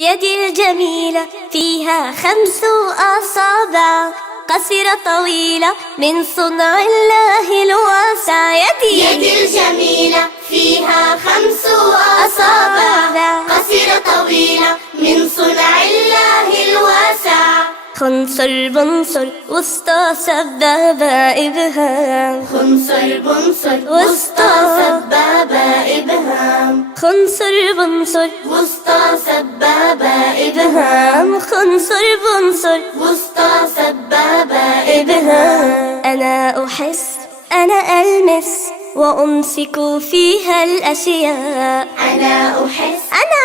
يدي الجميلة فيها 5 أصابع، قصيرة طويلة من صنع الله الواسع. يدي الجميلة فيها 5 أصابع، قصيرة طويلة من صنع الله الواسع. خنصر بنصر وسطى سبابة إبهام، خنصر بنصر وسطى سبابة إبهام، خنصر بنصر وسطى سبابة إبهام، خنصر بنصر وسطى سبابة إبهام. أنا أحس أنا ألمس وأمسك فيها الأشياء، أنا أحس أنا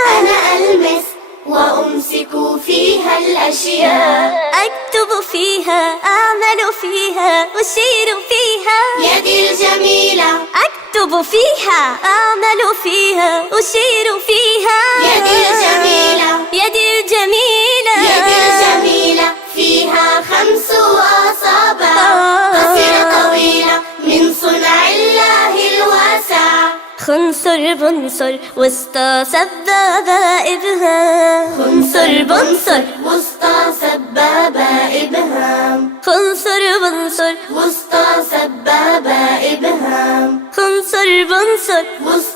ألمس وأمسك فيها الأشياء. أكتب فيها، أعمل فيها، أشير فيها. يدي الجميلة أكتب فيها، أعمل فيها، أشير فيها. يدي الجميلة يدي الجميلة يدي الجميلة فيها 5 أصابع، قصيرة طويلة من صنع الله الواسع. خنصر بنصر وسطى سبابة إبهام، خنصر بنصر وسطى سبابة إبهام، خنصر بنصر وسطى سبابة إبهام، خنصر بنصر وسطى